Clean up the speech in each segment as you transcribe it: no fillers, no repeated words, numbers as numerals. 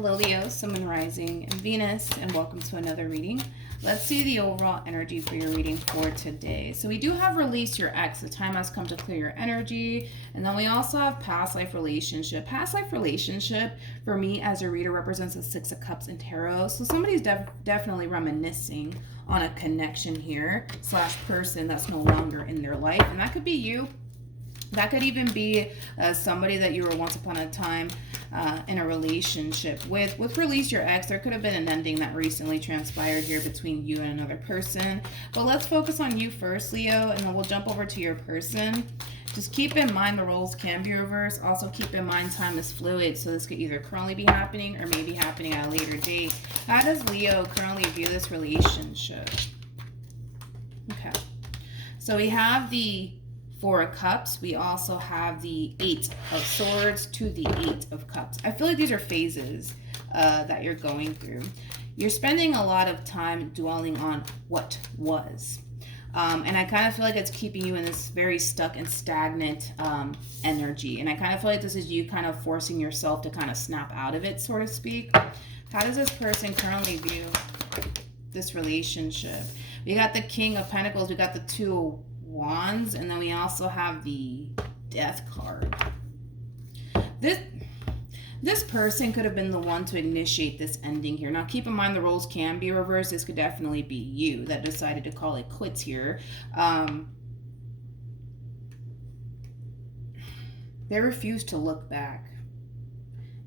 Hello Leo, Sun, Moon, Rising, and Venus, and welcome to another reading. Let's see the overall energy for your reading for today. So we do have release your ex. The time has come to clear your energy. And then we also have past life relationship. Past life relationship, for me as a reader, represents the Six of Cups in Tarot. So somebody's definitely reminiscing on a connection here, / person that's no longer in their life. And that could be you. That could even be somebody that you were once upon a time in a relationship with. With release your ex, there could have been an ending that recently transpired here between you and another person. But let's focus on you first, Leo, and then we'll jump over to your person. Just keep in mind the roles can be reversed. Also keep in mind time is fluid, so this could either currently be happening or maybe happening at a later date. How does Leo currently view this relationship? Okay. So we have the Four of Cups. We also have the Eight of Swords to the Eight of Cups. I feel like these are phases that you're going through. You're spending a lot of time dwelling on what was. And I kind of feel like it's keeping you in this very stuck and stagnant energy. And I kind of feel like this is you kind of forcing yourself to kind of snap out of it, so to speak. How does this person currently view this relationship? We got the King of Pentacles. We got the Two of Wands, and then we also have the Death card. This person could have been the one to initiate this ending here. Now keep in mind the roles can be reversed. This could definitely be you that decided to call it quits here. They refuse to look back.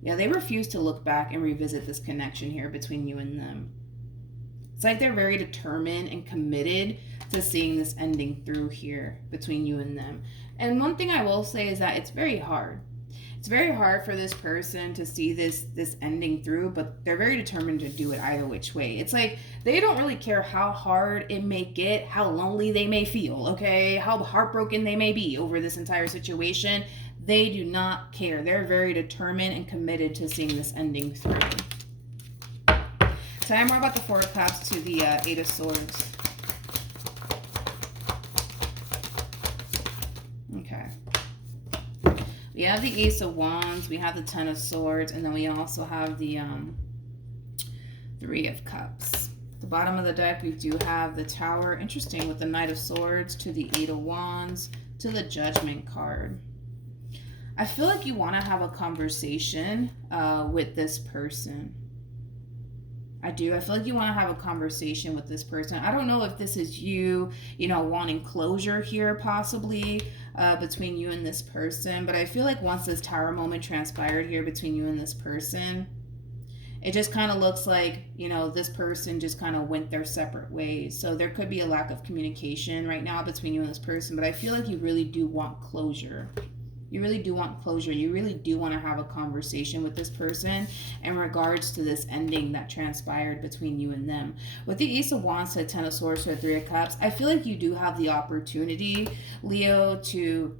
Yeah, they refuse to look back and revisit this connection here between you and them. It's like they're very determined and committed to seeing this ending through here between you and them. And one thing I will say is that it's very hard. It's very hard for this person to see this ending through, but they're very determined to do it either which way. It's like they don't really care how hard it may get, how lonely they may feel, okay? How heartbroken they may be over this entire situation. They do not care. They're very determined and committed to seeing this ending through. Tell me more about the Four of Cups to the Eight of Swords. Okay. We have the Ace of Wands, we have the Ten of Swords, and then we also have the Three of Cups. At the bottom of the deck, we do have the Tower. Interesting, with the Knight of Swords to the Eight of Wands to the Judgment card. I feel like you want to have a conversation with this person. I do. I feel like you want to have a conversation with this person. I don't know if this is you, wanting closure here possibly between you and this person. But I feel like once this Tower moment transpired here between you and this person, it just kind of looks like, this person just kind of went their separate ways. So there could be a lack of communication right now between you and this person. But I feel like you really do want closure. You really do want closure. You really do want to have a conversation with this person in regards to this ending that transpired between you and them. With the Ace of Wands to the Ten of Swords to the Three of Cups, I feel like you do have the opportunity, Leo, to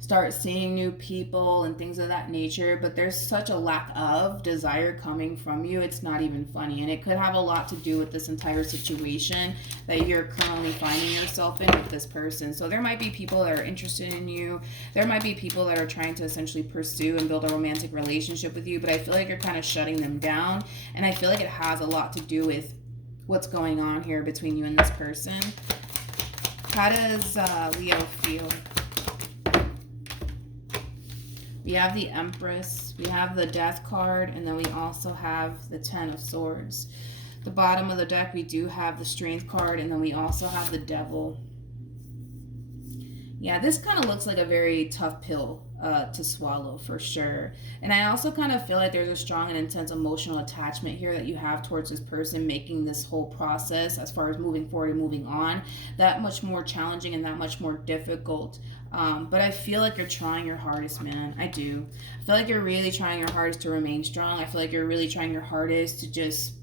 start seeing new people and things of that nature, but there's such a lack of desire coming from you, it's not even funny. And it could have a lot to do with this entire situation that you're currently finding yourself in with this person. So there might be people that are interested in you. There might be people that are trying to essentially pursue and build a romantic relationship with you, but I feel like you're kind of shutting them down. And I feel like it has a lot to do with what's going on here between you and this person. How does Leo feel? We have the Empress, we have the Death card, and then we also have the Ten of Swords. The bottom of the deck, we do have the Strength card, and then we also have the Devil. Yeah, this kind of looks like a very tough pill to swallow for sure. And I also kind of feel like there's a strong and intense emotional attachment here that you have towards this person, making this whole process as far as moving forward and moving on that much more challenging and that much more difficult. But I feel like you're trying your hardest, man. I do. I feel like you're really trying your hardest to remain strong. I feel like you're really trying your hardest to just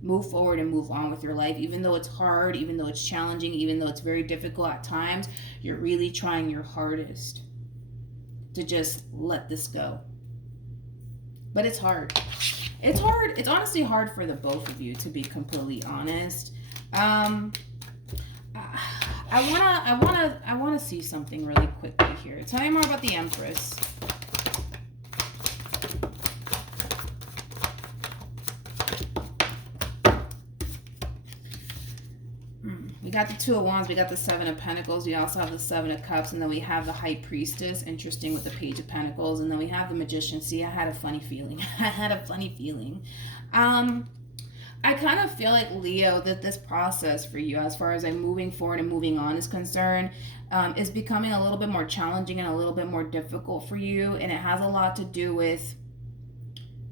move forward and move on with your life. Even though it's hard, even though it's challenging, even though it's very difficult at times, you're really trying your hardest to just let this go. But it's hard. It's hard. It's honestly hard for the both of you, to be completely honest. I wanna see something really quickly here. Tell me more about the Empress. got the Two of Wands, we got the Seven of Pentacles, we also have the Seven of Cups, and then we have the High Priestess, interesting, with the Page of Pentacles, and then we have the Magician. See, I had a funny feeling. I had a funny feeling. I kind of feel like, Leo, that this process for you, as far as like moving forward and moving on is concerned, is becoming a little bit more challenging and a little bit more difficult for you, and it has a lot to do with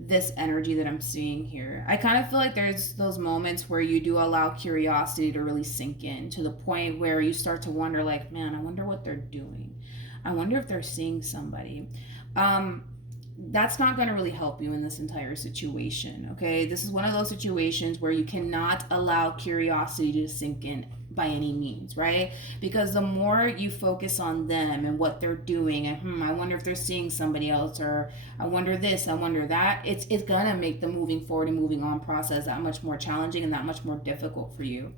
this energy that I'm seeing here. I kind of feel like there's those moments where you do allow curiosity to really sink in, to the point where you start to wonder, like, man, I wonder what they're doing. I wonder if they're seeing somebody. That's not going to really help you in this entire situation, okay? This is one of those situations where you cannot allow curiosity to sink in by any means, right? Because the more you focus on them and what they're doing, and I wonder if they're seeing somebody else, or I wonder this, I wonder that, it's gonna make the moving forward and moving on process that much more challenging and that much more difficult for you.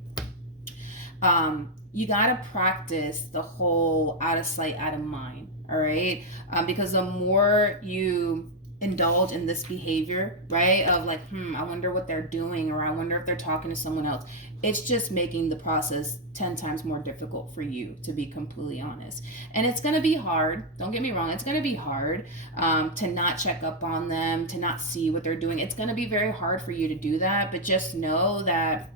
You gotta practice the whole out of sight, out of mind, all right? Because the more you indulge in this behavior, right, of like, I wonder what they're doing, or I wonder if they're talking to someone else, it's just making the process 10 times more difficult for you, to be completely honest. And it's going to be hard. Don't get me wrong. It's going to be hard to not check up on them, to not see what they're doing. It's going to be very hard for you to do that. But just know that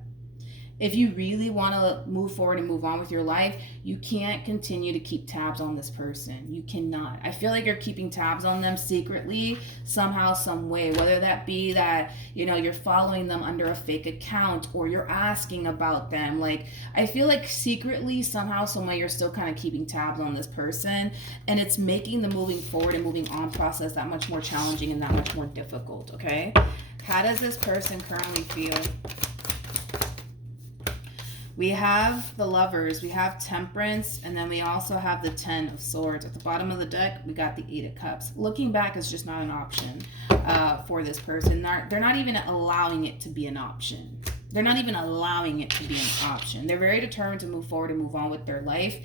if you really want to move forward and move on with your life, you can't continue to keep tabs on this person. You cannot. I feel like you're keeping tabs on them secretly, somehow, some way, whether that be that, you're following them under a fake account, or you're asking about them. Like, I feel like secretly, somehow, some way, you're still kind of keeping tabs on this person, and it's making the moving forward and moving on process that much more challenging and that much more difficult, okay? How does this person currently feel? We have the Lovers, we have Temperance, and then we also have the Ten of Swords. At the bottom of the deck, we got the Eight of Cups. Looking back is just not an option for this person. They're not even allowing it to be an option. They're not even allowing it to be an option. They're very determined to move forward and move on with their life.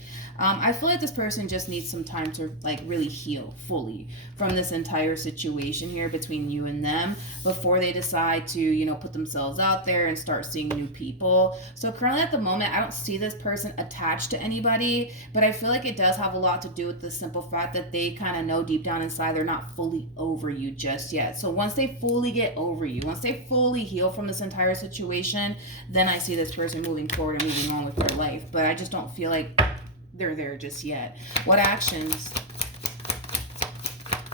I feel like this person just needs some time to really heal fully from this entire situation here between you and them before they decide to, put themselves out there and start seeing new people. So currently at the moment, I don't see this person attached to anybody, but I feel like it does have a lot to do with the simple fact that they kind of know deep down inside they're not fully over you just yet. So once they fully get over you, once they fully heal from this entire situation, then I see this person moving forward and moving on with their life. But I just don't feel like they're there just yet. What actions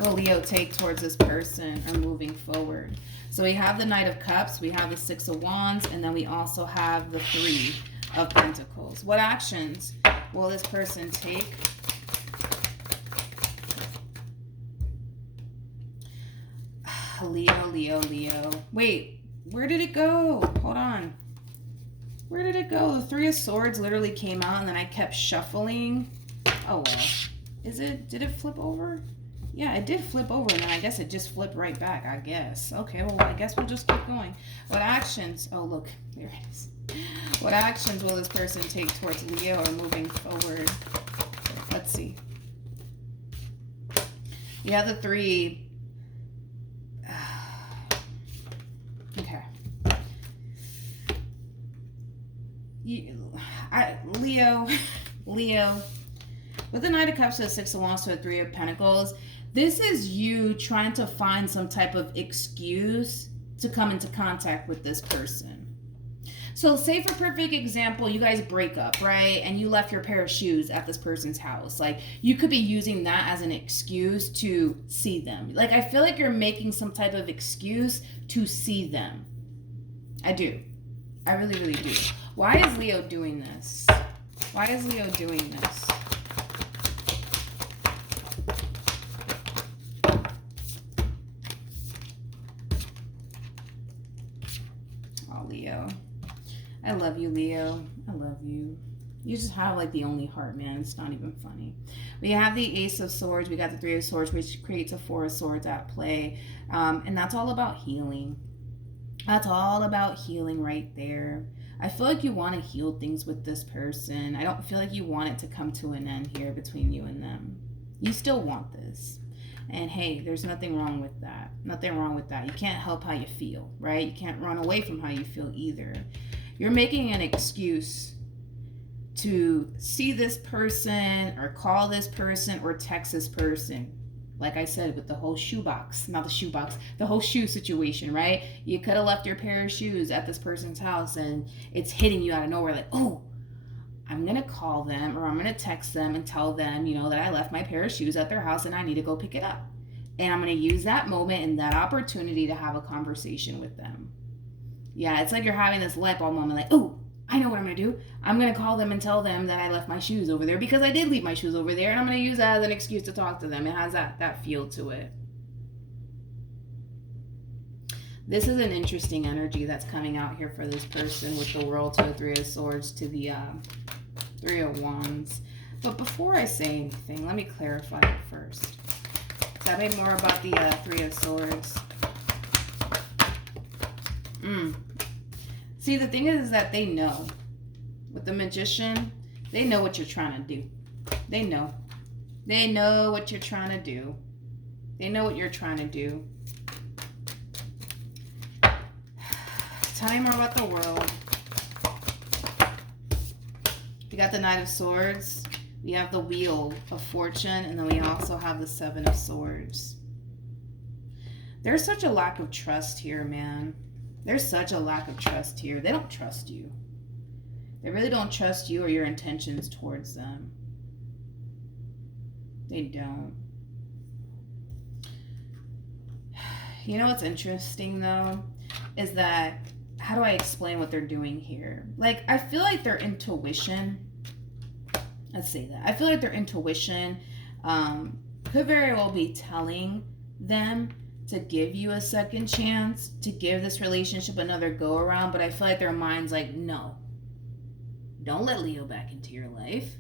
will Leo take towards this person or moving forward? So we have the Knight of Cups, we have the Six of Wands, and then we also have the Three of Pentacles. What actions will this person take? Leo. Wait, where did it go? Hold on. Where did it go? The Three of Swords literally came out, and then I kept shuffling. Oh, well. Did it flip over? Yeah, it did flip over, and then I guess it just flipped right back, I guess. Okay, well, I guess we'll just keep going. What actions? Oh, look. There it is. What actions will this person take towards Leo or moving forward? Let's see. You have the Three. Okay. Leo, with the Knight of Cups to the Six of Wands to the Three of Pentacles, this is you trying to find some type of excuse to come into contact with this person. So say for perfect example, you guys break up, right? And you left your pair of shoes at this person's house. Like, you could be using that as an excuse to see them. Like, I feel like you're making some type of excuse to see them. I do. I really, really do. Why is Leo doing this? Why is Leo doing this? Oh, Leo. I love you, Leo. I love you. You just have like the only heart, man. It's not even funny. We have the Ace of Swords. We got the Three of Swords, which creates a Four of Swords at play. And that's all about healing. That's all about healing right there. I feel like you want to heal things with this person. I don't feel like you want it to come to an end here between you and them. You still want this. And hey, there's nothing wrong with that. Nothing wrong with that. You can't help how you feel, right? You can't run away from how you feel either. You're making an excuse to see this person or call this person or text this person. Like I said, with the whole the whole shoe situation, right? You could have left your pair of shoes at this person's house and it's hitting you out of nowhere like, oh, I'm going to call them or I'm going to text them and tell them, that I left my pair of shoes at their house and I need to go pick it up. And I'm going to use that moment and that opportunity to have a conversation with them. Yeah, it's like you're having this light bulb moment like, oh, I know what I'm going to do. I'm going to call them and tell them that I left my shoes over there because I did leave my shoes over there, and I'm going to use that as an excuse to talk to them. It has that feel to it. This is an interesting energy that's coming out here for this person with the World to the Three of Swords to the Three of Wands. But before I say anything, let me clarify it first. Tell me more about the Three of Swords. See, the thing is that they know. With the Magician, they know what you're trying to do. They know. They know what you're trying to do. They know what you're trying to do. Tell me more about the world. We got the Knight of Swords. We have the Wheel of Fortune. And then we also have the Seven of Swords. There's such a lack of trust here, man. There's such a lack of trust here. They don't trust you. They really don't trust you or your intentions towards them. They don't. You know what's interesting, though? Is that, how do I explain what they're doing here? Like, I feel like their intuition, let's say that. I feel like their intuition could very well be telling them to give you a second chance, to give this relationship another go around, but I feel like their mind's like, no. Don't let Leo back into your life.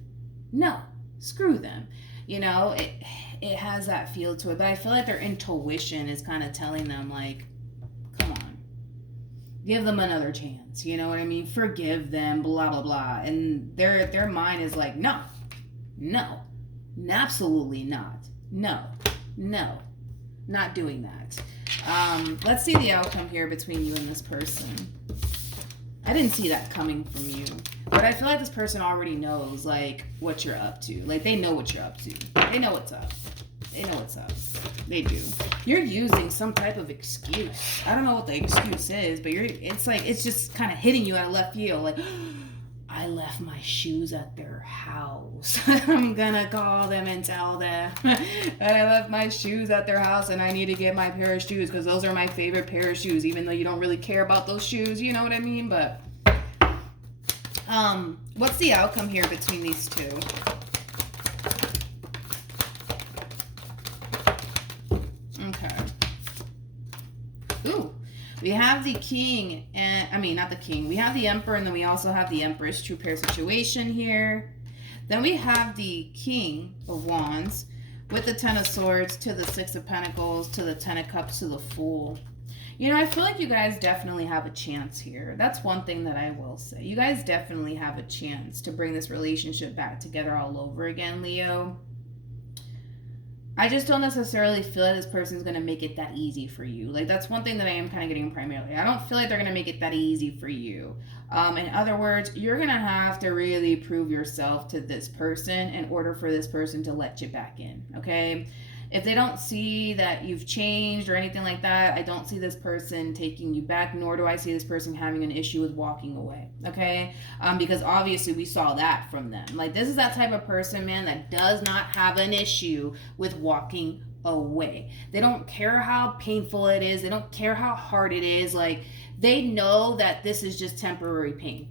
No, screw them. It has that feel to it, but I feel like their intuition is kind of telling them like, come on, give them another chance. You know what I mean? Forgive them, blah, blah, blah. And their mind is like, no, absolutely not. No, not doing that. Let's see the outcome here between you and this person. I didn't see that coming from you. But I feel like this person already knows, like, what you're up to. Like, they know what you're up to. They know what's up. They know what's up. They do. You're using some type of excuse. I don't know what the excuse is, but it's just kind of hitting you out of left field. Like, I left my shoes at their house. I'm gonna call them and tell them that I left my shoes at their house and I need to get my pair of shoes because those are my favorite pair of shoes, even though you don't really care about those shoes, you know what I mean? But what's the outcome here between these two? Okay. Ooh. We have the King, not the King. We have the Emperor, and then we also have the Empress, true pair situation here. Then we have the King of Wands with the Ten of Swords to the Six of Pentacles to the Ten of Cups to the Fool. I feel like you guys definitely have a chance here. That's one thing that I will say. You guys definitely have a chance to bring this relationship back together all over again, Leo. I just don't necessarily feel like this person's going to make it that easy for you. Like, that's one thing that I am kind of getting primarily. I don't feel like they're going to make it that easy for you. In other words, you're going to have to really prove yourself to this person in order for this person to let you back in, okay? If they don't see that you've changed or anything like that, I don't see this person taking you back, nor do I see this person having an issue with walking away, okay? Because obviously we saw that from them. Like, this is that type of person, man, that does not have an issue with walking away. They don't care how painful it is. They don't care how hard it is. Like, they know that this is just temporary pain.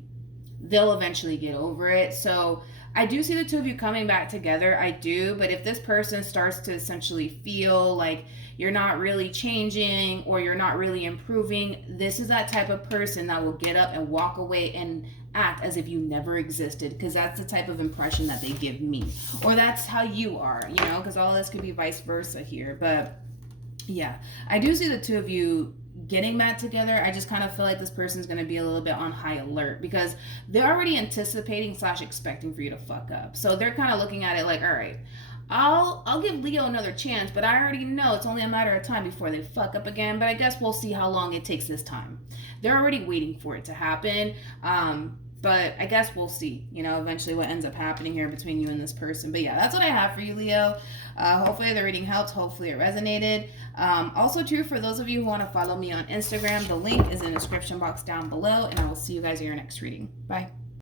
They'll eventually get over it. So I do see the two of you coming back together. I do. But if this person starts to essentially feel like you're not really changing or you're not really improving, this is that type of person that will get up and walk away and act as if you never existed, because that's the type of impression that they give me. Or that's how you are, because all this could be vice versa here. But yeah, I do see the two of you getting back together. I just kind of feel like this person's going to be a little bit on high alert because they're already anticipating / expecting for you to fuck up. So they're kind of looking at it like, all right, I'll give Leo another chance, but I already know it's only a matter of time before they fuck up again, but I guess we'll see how long it takes this time. They're already waiting for it to happen. But I guess we'll see, you know, eventually what ends up happening here between you and this person. But yeah, that's what I have for you, Leo. Hopefully the reading helped. Hopefully it resonated. Also, too, for those of you who want to follow me on Instagram, the link is in the description box down below. And I will see you guys in your next reading. Bye.